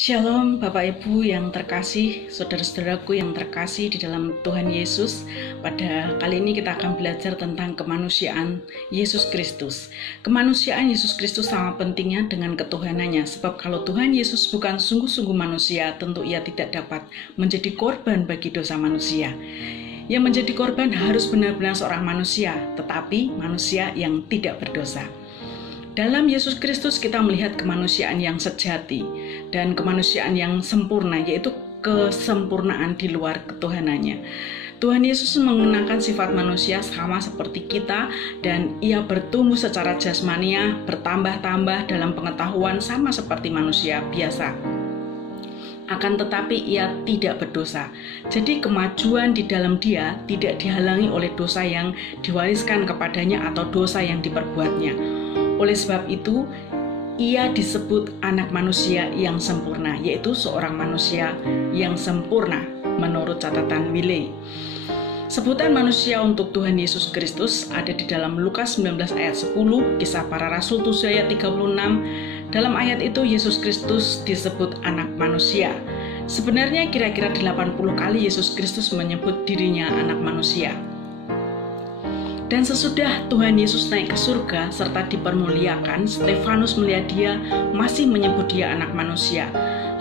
Shalom Bapak Ibu yang terkasih, saudara-saudaraku yang terkasih di dalam Tuhan Yesus. Pada kali ini kita akan belajar tentang kemanusiaan Yesus Kristus. Kemanusiaan Yesus Kristus sangat pentingnya dengan ketuhanannya, sebab kalau Tuhan Yesus bukan sungguh-sungguh manusia, tentu ia tidak dapat menjadi korban bagi dosa manusia. Yang menjadi korban harus benar-benar seorang manusia, tetapi manusia yang tidak berdosa. Dalam Yesus Kristus kita melihat kemanusiaan yang sejati dan kemanusiaan yang sempurna, yaitu kesempurnaan di luar ketuhanannya. Tuhan Yesus mengenakan sifat manusia sama seperti kita, dan ia bertumbuh secara jasmania, bertambah-tambah dalam pengetahuan sama seperti manusia biasa. Akan tetapi ia tidak berdosa. Jadi kemajuan di dalam dia tidak dihalangi oleh dosa yang diwariskan kepadanya atau dosa yang diperbuatnya. Oleh sebab itu, ia disebut anak manusia yang sempurna, yaitu seorang manusia yang sempurna menurut catatan Wiley. Sebutan manusia untuk Tuhan Yesus Kristus ada di dalam Lukas 19 ayat 10, Kisah Para Rasul 7 ayat 36. Dalam ayat itu Yesus Kristus disebut anak manusia. Sebenarnya kira-kira 80 kali Yesus Kristus menyebut dirinya anak manusia. Dan sesudah Tuhan Yesus naik ke surga serta dipermuliakan, Stefanus melihat dia masih menyebut dia anak manusia.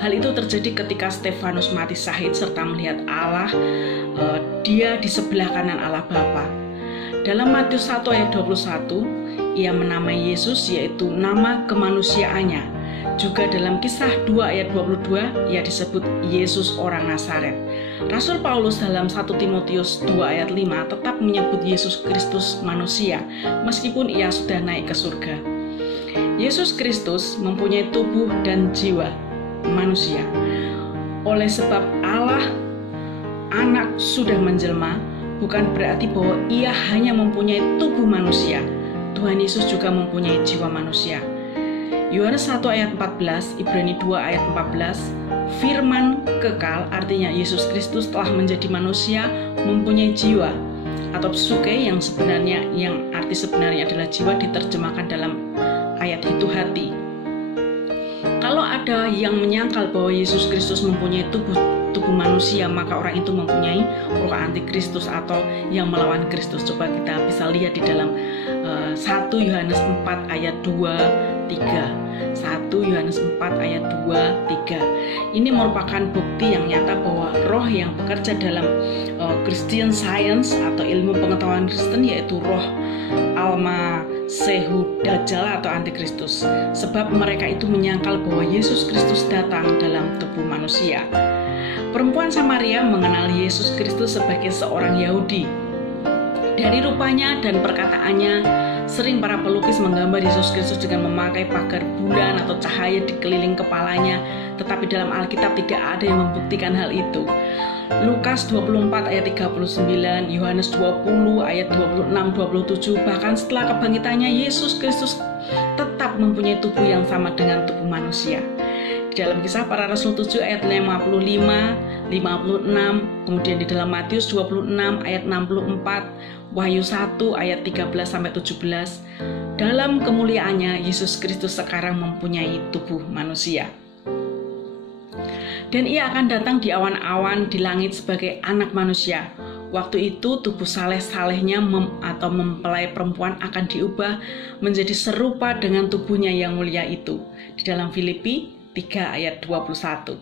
Hal itu terjadi ketika Stefanus mati syahid serta melihat Allah, dia di sebelah kanan Allah Bapa. Dalam Matius 1 ayat 21, ia menamai Yesus, yaitu nama kemanusiaannya. Juga dalam Kisah 2 ayat 22, ia disebut Yesus orang Nazaret. Rasul Paulus dalam 1 Timotius 2 ayat 5 tetap menyebut Yesus Kristus manusia, meskipun ia sudah naik ke surga. Yesus Kristus mempunyai tubuh dan jiwa manusia. Oleh sebab Allah, anak sudah menjelma, bukan berarti bahwa ia hanya mempunyai tubuh manusia. Tuhan Yesus juga mempunyai jiwa manusia. Yohanes 1 ayat 14, Ibrani 2 ayat 14, firman kekal, artinya Yesus Kristus telah menjadi manusia, mempunyai jiwa atau psuke yang arti sebenarnya adalah jiwa, diterjemahkan dalam ayat itu hati. Kalau ada yang menyangkal bahwa Yesus Kristus mempunyai tubuh manusia, maka orang itu mempunyai roh antikristus atau yang melawan Kristus. Coba kita bisa lihat di dalam 1 Yohanes 4 ayat 2-3. 1 Yohanes 4 ayat 2-3. Ini merupakan bukti yang nyata bahwa roh yang bekerja dalam Christian Science atau ilmu pengetahuan Kristen, yaitu roh Alma Sehu Dajjal atau Antikristus. Sebab mereka itu menyangkal bahwa Yesus Kristus datang dalam tubuh manusia. Perempuan Samaria mengenal Yesus Kristus sebagai seorang Yahudi. Dari rupanya dan perkataannya, sering para pelukis menggambar Yesus Kristus dengan memakai pagar bulan atau cahaya di keliling kepalanya, tetapi dalam Alkitab tidak ada yang membuktikan hal itu. Lukas 24 ayat 39, Yohanes 20 ayat 26-27, bahkan setelah kebangkitannya Yesus Kristus tetap mempunyai tubuh yang sama dengan tubuh manusia. Di dalam Kisah Para Rasul 7 ayat 55, 56, kemudian di dalam Matius 26 ayat 64, Wahyu 1 ayat 13-17, dalam kemuliaannya Yesus Kristus sekarang mempunyai tubuh manusia. Dan ia akan datang di awan-awan di langit sebagai anak manusia. Waktu itu tubuh saleh-salehnya atau mempelai perempuan akan diubah menjadi serupa dengan tubuhnya yang mulia itu. Di dalam Filipi 3 ayat 21.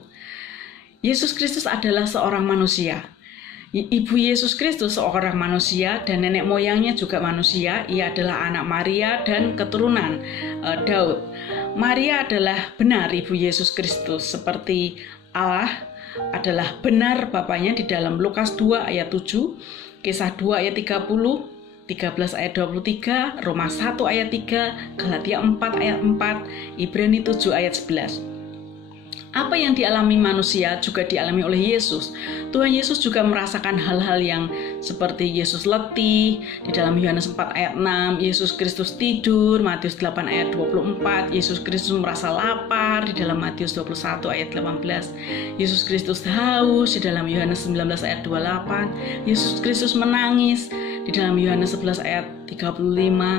Yesus Kristus adalah seorang manusia. Ibu Yesus Kristus seorang manusia dan nenek moyangnya juga manusia. Ia adalah anak Maria dan keturunan Daud. Maria adalah benar ibu Yesus Kristus, seperti Allah adalah benar bapaknya di dalam Lukas 2 ayat 7, Kisah 2 ayat 30, 13 ayat 23, Roma 1 ayat 3, Galatia 4 ayat 4, Ibrani 7 ayat 11. Apa yang dialami manusia juga dialami oleh Yesus. Tuhan Yesus juga merasakan hal-hal yang seperti Yesus letih di dalam Yohanes 4 ayat 6, Yesus Kristus tidur, Matius 8 ayat 24, Yesus Kristus merasa lapar di dalam Matius 21 ayat 18, Yesus Kristus haus di dalam Yohanes 19 ayat 28, Yesus Kristus menangis di dalam Yohanes 11 ayat 35,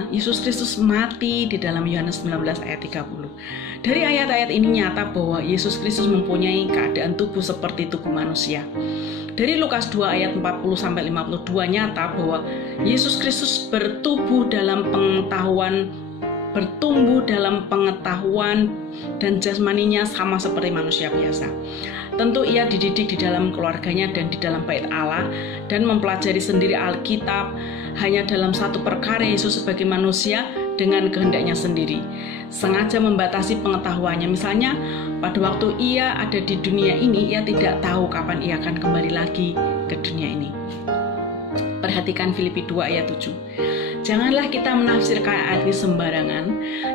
Yesus Kristus mati di dalam Yohanes 19 ayat 30. Dari ayat-ayat ini nyata bahwa Yesus Kristus mempunyai keadaan tubuh seperti tubuh manusia. Dari Lukas 2 ayat 40-52 nyata bahwa Yesus Kristus bertumbuh dalam pengetahuan dan jasmaninya sama seperti manusia biasa. Tentu ia dididik di dalam keluarganya dan di dalam bait Allah dan mempelajari sendiri Alkitab. Hanya dalam satu perkara Yesus sebagai manusia dengan kehendaknya sendiri sengaja membatasi pengetahuannya. Misalnya pada waktu ia ada di dunia ini, ia tidak tahu kapan ia akan kembali lagi ke dunia ini. Perhatikan Filipi 2 ayat 7. Janganlah kita menafsirkan ayat ini sembarangan.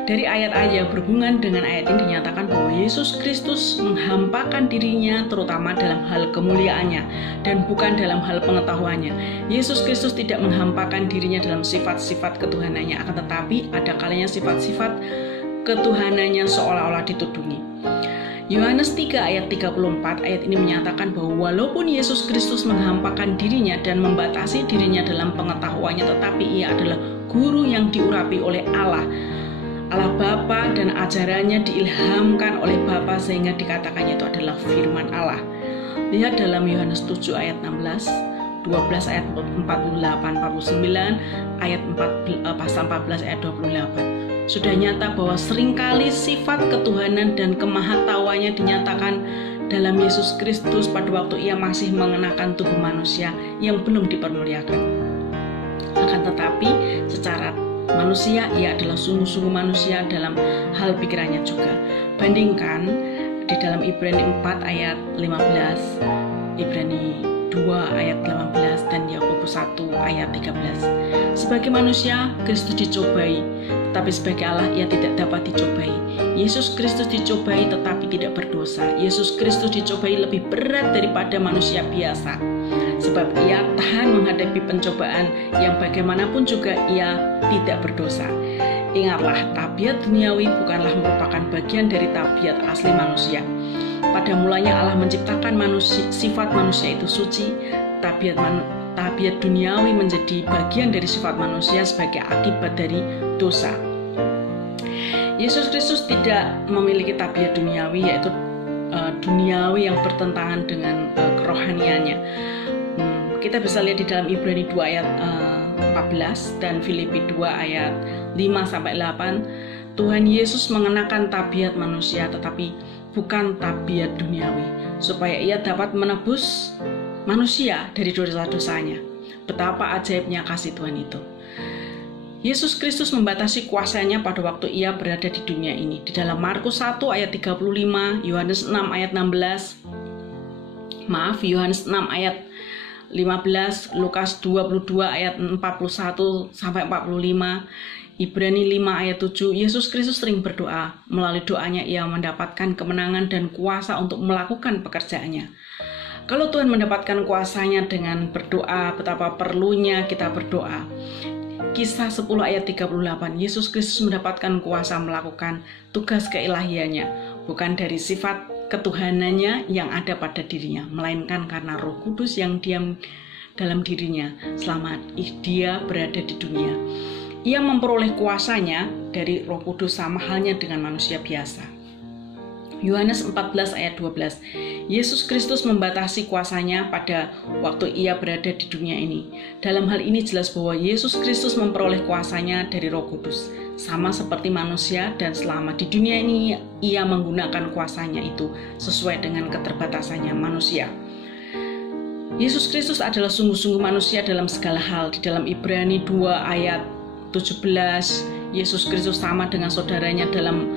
Dari ayat-ayat yang berhubungan dengan ayat ini dinyatakan bahwa Yesus Kristus menghampakan dirinya terutama dalam hal kemuliaannya dan bukan dalam hal pengetahuannya. Yesus Kristus tidak menghampakan dirinya dalam sifat-sifat ketuhanannya, akan tetapi ada kalanya sifat-sifat ketuhanannya seolah-olah ditudungi. Yohanes 3 ayat 34 ayat ini menyatakan bahwa walaupun Yesus Kristus menghampakan dirinya dan membatasi dirinya dalam pengetahuannya, tetapi ia adalah guru yang diurapi oleh Allah Bapa, dan ajarannya diilhamkan oleh Bapa sehingga dikatakannya itu adalah firman Allah. Lihat dalam Yohanes 7 ayat 16, 12 ayat 48-49, ayat 14 ayat 28. Sudah nyata bahwa seringkali sifat ketuhanan dan kemahatauannya dinyatakan dalam Yesus Kristus pada waktu ia masih mengenakan tubuh manusia yang belum dipermuliakan. Akan tetapi secara manusia ia adalah sungguh-sungguh manusia dalam hal pikirannya juga. Bandingkan di dalam Ibrani 4 ayat 15, Ibrani 2 ayat 18 dan Yakobus 1 ayat 13. Sebagai manusia Kristus dicobai, tetapi sebagai Allah ia tidak dapat dicobai. Yesus Kristus dicobai tetapi tidak berdosa. Yesus Kristus dicobai lebih berat daripada manusia biasa, sebab ia tahan menghadapi pencobaan yang bagaimanapun juga ia tidak berdosa. Ingatlah, tabiat duniawi bukanlah merupakan bagian dari tabiat asli manusia. Pada mulanya Allah menciptakan sifat manusia itu suci. Tabiat duniawi menjadi bagian dari sifat manusia sebagai akibat dari dosa. Yesus Kristus tidak memiliki tabiat duniawi, yaitu duniawi yang bertentangan dengan kerohaniannya. Kita bisa lihat di dalam Ibrani 2 ayat 14 dan Filipi 2 ayat 5-8. Tuhan Yesus mengenakan tabiat manusia tetapi bukan tabiat duniawi, supaya ia dapat menebus manusia dari dosa-dosanya. Betapa ajaibnya kasih Tuhan itu. Yesus Kristus membatasi kuasanya pada waktu ia berada di dunia ini. Di dalam Markus 1 ayat 35, Yohanes 6 ayat 16, Yohanes 6 ayat 15, Lukas 22 ayat 41-45, Ibrani 5 ayat 7, Yesus Kristus sering berdoa. Melalui doanya ia mendapatkan kemenangan dan kuasa untuk melakukan pekerjaannya. Kalau Tuhan mendapatkan kuasanya dengan berdoa, betapa perlunya kita berdoa. Kisah 10 ayat 38, Yesus Kristus mendapatkan kuasa melakukan tugas keilahiannya, bukan dari sifat ketuhanannya yang ada pada dirinya, melainkan karena Roh Kudus yang diam dalam dirinya selama dia berada di dunia. Ia memperoleh kuasanya dari Roh Kudus sama halnya dengan manusia biasa. Yohanes 14 ayat 12, Yesus Kristus membatasi kuasanya pada waktu ia berada di dunia ini. Dalam hal ini jelas bahwa Yesus Kristus memperoleh kuasanya dari Roh Kudus, sama seperti manusia, dan selama di dunia ini ia menggunakan kuasanya itu sesuai dengan keterbatasannya manusia. Yesus Kristus adalah sungguh-sungguh manusia dalam segala hal. Di dalam Ibrani 2 ayat 17, Yesus Kristus sama dengan saudaranya dalam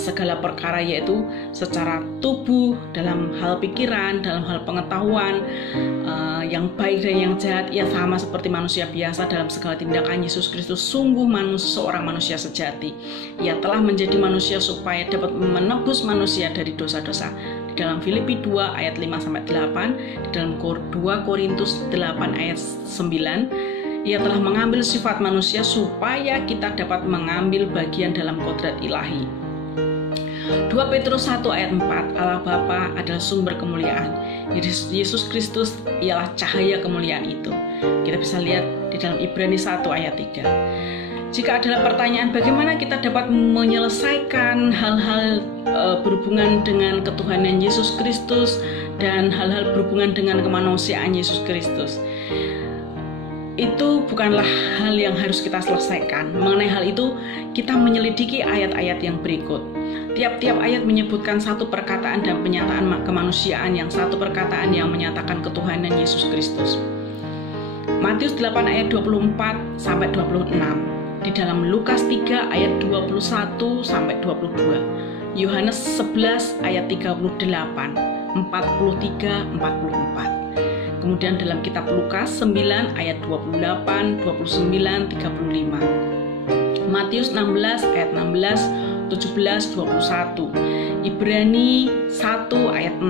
segala perkara, yaitu secara tubuh, dalam hal pikiran, dalam hal pengetahuan, yang baik dan yang jahat. Ia sama seperti manusia biasa dalam segala tindakan. Yesus Kristus sungguh seorang manusia sejati. Ia telah menjadi manusia supaya dapat menebus manusia dari dosa-dosa. Di dalam Filipi 2 ayat 5-8, di dalam 2 Korintus 8 ayat 9, Ia telah mengambil sifat manusia supaya kita dapat mengambil bagian dalam kodrat ilahi. 2 Petrus 1 ayat 4, Allah Bapa adalah sumber kemuliaan. Yesus Kristus ialah cahaya kemuliaan itu. Kita bisa lihat di dalam Ibrani 1 ayat 3. Jika adalah pertanyaan bagaimana kita dapat menyelesaikan hal-hal berhubungan dengan ketuhanan Yesus Kristus dan hal-hal berhubungan dengan kemanusiaan Yesus Kristus, itu bukanlah hal yang harus kita selesaikan. Mengenai hal itu, kita menyelidiki ayat-ayat yang berikut. Tiap-tiap ayat menyebutkan satu perkataan dan penyataan kemanusiaan, yang satu perkataan yang menyatakan ketuhanan Yesus Kristus. Matius 8 ayat 24 sampai 26. Di dalam Lukas 3 ayat 21 sampai 22. Yohanes 11 ayat 38, 43, 44. Kemudian dalam kitab Lukas 9 ayat 28, 29, 35. Matius 16 ayat 16, 17, 21. Ibrani 1 ayat 6,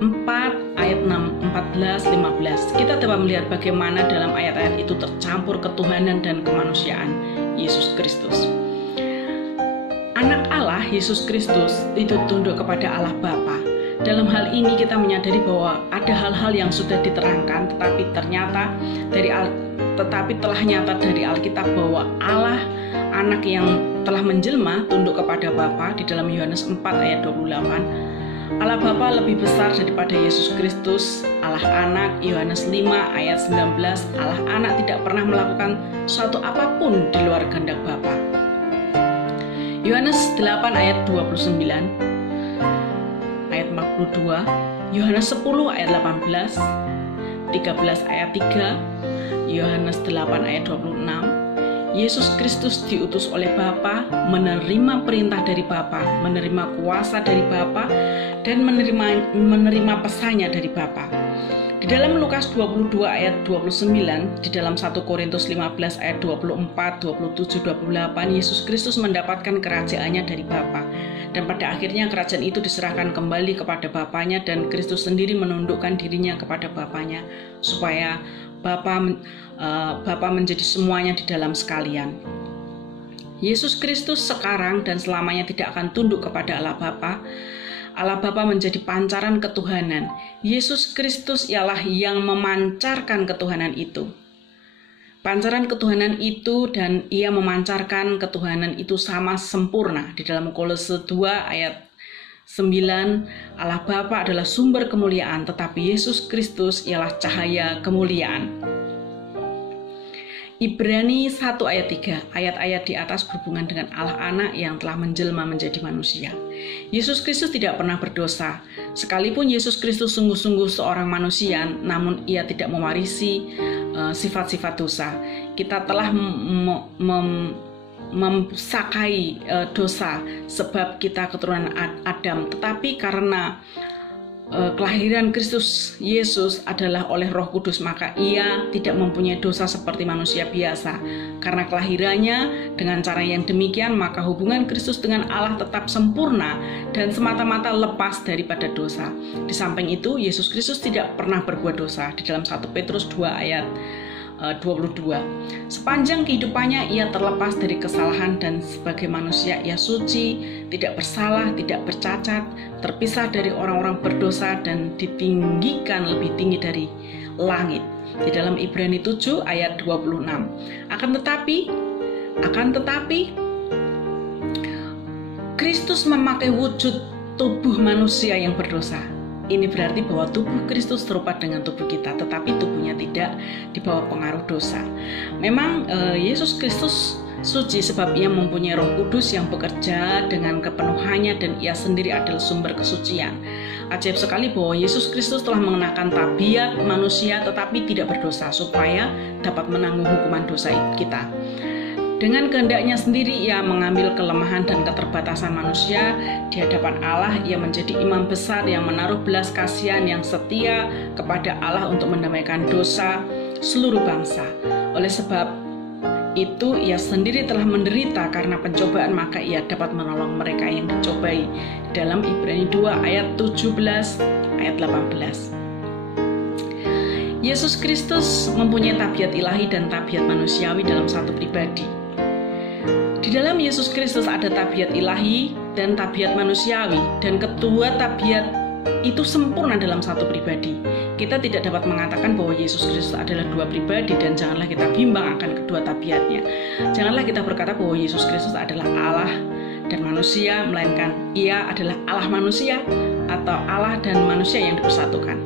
4 ayat 6, 14, 15. Kita dapat melihat bagaimana dalam ayat-ayat itu tercampur ketuhanan dan kemanusiaan Yesus Kristus. Anak Allah, Yesus Kristus, itu tunduk kepada Allah Bapa. Dalam hal ini kita menyadari bahwa ada hal-hal yang sudah diterangkan, tetapi telah nyata dari Alkitab bahwa Allah Anak yang telah menjelma tunduk kepada Bapa. Di dalam Yohanes 4 ayat 28. Allah Bapa lebih besar daripada Yesus Kristus. Allah Anak, Yohanes 5 ayat 19, Allah Anak tidak pernah melakukan suatu apapun di luar kehendak Bapa. Yohanes 8 ayat 29, ayat 42, Yohanes 10 ayat 18, 13 ayat 3, Yohanes 8 ayat 26. Yesus Kristus diutus oleh Bapa, menerima perintah dari Bapa, menerima kuasa dari Bapa, dan menerima pesannya dari Bapa. Di dalam Lukas 22 ayat 29, di dalam 1 Korintus 15 ayat 24, 27, 28, Yesus Kristus mendapatkan kerajaannya dari Bapa. Dan pada akhirnya kerajaan itu diserahkan kembali kepada Bapanya, dan Kristus sendiri menundukkan dirinya kepada Bapanya supaya Bapa menjadi semuanya di dalam sekalian. Yesus Kristus sekarang dan selamanya tidak akan tunduk kepada Allah Bapa. Allah Bapa menjadi pancaran ketuhanan. Yesus Kristus ialah yang memancarkan ketuhanan itu. Pancaran ketuhanan itu, dan ia memancarkan ketuhanan itu sama sempurna. Di dalam Kolose 2 ayat 9, Allah Bapa adalah sumber kemuliaan, tetapi Yesus Kristus ialah cahaya kemuliaan. Ibrani 1 ayat 3, ayat-ayat di atas berhubungan dengan Allah Anak yang telah menjelma menjadi manusia. Yesus Kristus tidak pernah berdosa. Sekalipun Yesus Kristus sungguh-sungguh seorang manusia, namun ia tidak mewarisi sifat-sifat dosa. Kita telah memsakai dosa sebab kita keturunan Adam, tetapi karena kelahiran Kristus Yesus adalah oleh Roh Kudus, maka ia tidak mempunyai dosa seperti manusia biasa. Karena kelahirannya dengan cara yang demikian, maka hubungan Kristus dengan Allah tetap sempurna dan semata-mata lepas daripada dosa. Di samping itu, Yesus Kristus tidak pernah berbuat dosa. Di dalam 1 Petrus 2 ayat 22. Sepanjang kehidupannya ia terlepas dari kesalahan, dan sebagai manusia ia suci, tidak bersalah, tidak bercacat, terpisah dari orang-orang berdosa, dan ditinggikan lebih tinggi dari langit. Di dalam Ibrani 7 ayat 26. Akan tetapi Kristus memakai wujud tubuh manusia yang berdosa. Ini berarti bahwa tubuh Kristus serupa dengan tubuh kita, tetapi tubuhnya tidak di bawah pengaruh dosa. Memang Yesus Kristus suci sebab ia mempunyai Roh Kudus yang bekerja dengan kepenuhannya, dan ia sendiri adalah sumber kesucian. Ajaib sekali bahwa Yesus Kristus telah mengenakan tabiat manusia tetapi tidak berdosa, supaya dapat menanggung hukuman dosa kita. Dengan kehendaknya sendiri ia mengambil kelemahan dan keterbatasan manusia di hadapan Allah. Ia menjadi imam besar yang menaruh belas kasihan yang setia kepada Allah untuk mendamaikan dosa seluruh bangsa. Oleh sebab itu ia sendiri telah menderita karena pencobaan, maka ia dapat menolong mereka yang dicobai. Dalam Ibrani 2 ayat 17 ayat 18. Yesus Kristus mempunyai tabiat ilahi dan tabiat manusiawi dalam satu pribadi. Di dalam Yesus Kristus ada tabiat ilahi dan tabiat manusiawi, dan kedua tabiat itu sempurna dalam satu pribadi. Kita tidak dapat mengatakan bahwa Yesus Kristus adalah dua pribadi, dan janganlah kita bimbang akan kedua tabiatnya. Janganlah kita berkata bahwa Yesus Kristus adalah Allah dan manusia, melainkan Ia adalah Allah manusia atau Allah dan manusia yang dipersatukan.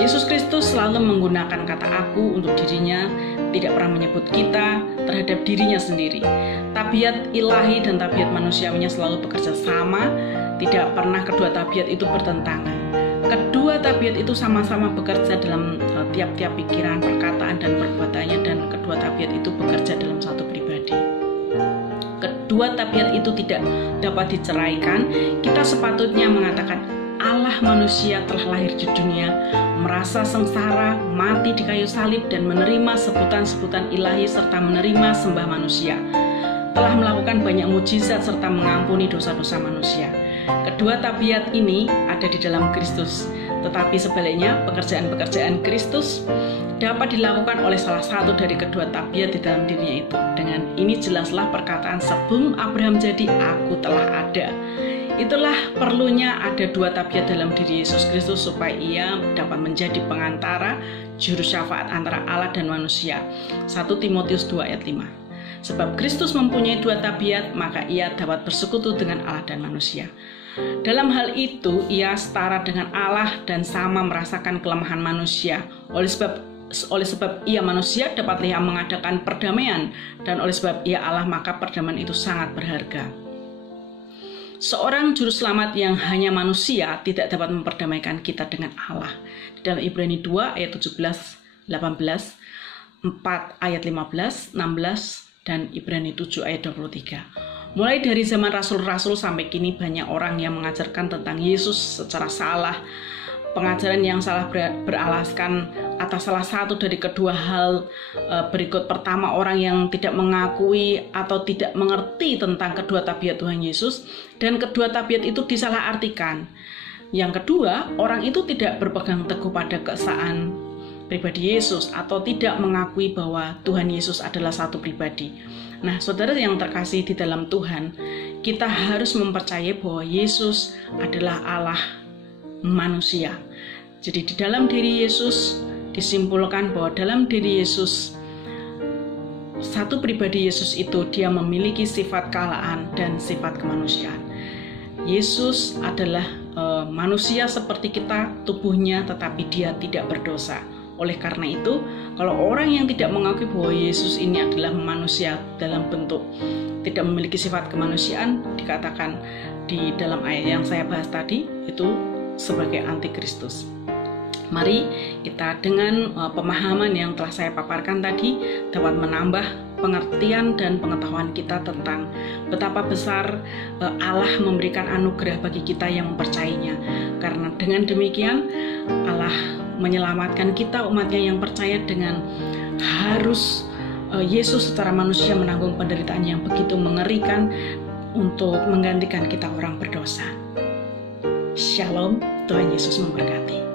Yesus Kristus selalu menggunakan kata aku untuk dirinya, tidak pernah menyebut kita terhadap dirinya sendiri. Tabiat ilahi dan tabiat manusiawinya selalu bekerja sama, tidak pernah kedua tabiat itu bertentangan. Kedua tabiat itu sama-sama bekerja dalam tiap-tiap pikiran, perkataan, dan perbuatannya, dan kedua tabiat itu bekerja dalam satu pribadi. Kedua tabiat itu tidak dapat diceraikan. Kita sepatutnya mengatakan Allah manusia telah lahir di dunia, merasa sengsara, mati di kayu salib, dan menerima sebutan-sebutan ilahi serta menerima sembah manusia. Telah melakukan banyak mujizat serta mengampuni dosa-dosa manusia. Kedua tabiat ini ada di dalam Kristus, tetapi sebaliknya pekerjaan-pekerjaan Kristus dapat dilakukan oleh salah satu dari kedua tabiat di dalam dirinya itu. Dengan ini jelaslah perkataan sebelum Abraham jadi, aku telah ada. Itulah perlunya ada dua tabiat dalam diri Yesus Kristus supaya Ia dapat menjadi pengantara, juru syafaat antara Allah dan manusia. 1 Timotius 2 ayat 5. Sebab Kristus mempunyai dua tabiat, maka Ia dapat bersekutu dengan Allah dan manusia. Dalam hal itu, Ia setara dengan Allah dan sama merasakan kelemahan manusia. Oleh sebab Ia manusia, dapat Ia mengadakan perdamaian, dan oleh sebab Ia Allah, maka perdamaian itu sangat berharga. Seorang juru selamat yang hanya manusia tidak dapat memperdamaikan kita dengan Allah. Di dalam Ibrani 2 ayat 17, 18, 4 ayat 15, 16, dan Ibrani 7 ayat 23. Mulai dari zaman rasul-rasul sampai kini banyak orang yang mengajarkan tentang Yesus secara salah. Pengajaran yang salah beralaskan atas salah satu dari kedua hal berikut. Pertama, orang yang tidak mengakui atau tidak mengerti tentang kedua tabiat Tuhan Yesus, dan kedua tabiat itu disalahartikan. Yang kedua, orang itu tidak berpegang teguh pada keesaan pribadi Yesus atau tidak mengakui bahwa Tuhan Yesus adalah satu pribadi. Nah, saudara yang terkasih di dalam Tuhan, kita harus mempercayai bahwa Yesus adalah Allah manusia. Jadi di dalam diri Yesus disimpulkan bahwa dalam diri Yesus, satu pribadi Yesus itu dia memiliki sifat kealahan dan sifat kemanusiaan. Yesus adalah manusia seperti kita, tubuhnya, tetapi dia tidak berdosa. Oleh karena itu, kalau orang yang tidak mengakui bahwa Yesus ini adalah manusia dalam bentuk tidak memiliki sifat kemanusiaan, dikatakan di dalam ayat yang saya bahas tadi itu sebagai antikristus. Mari kita dengan pemahaman yang telah saya paparkan tadi dapat menambah pengertian dan pengetahuan kita tentang betapa besar Allah memberikan anugerah bagi kita yang mempercayainya. Karena dengan demikian Allah menyelamatkan kita umatnya yang percaya dengan harus Yesus secara manusia menanggung penderitaan yang begitu mengerikan untuk menggantikan kita orang berdosa. Shalom, Tuhan Yesus memberkati.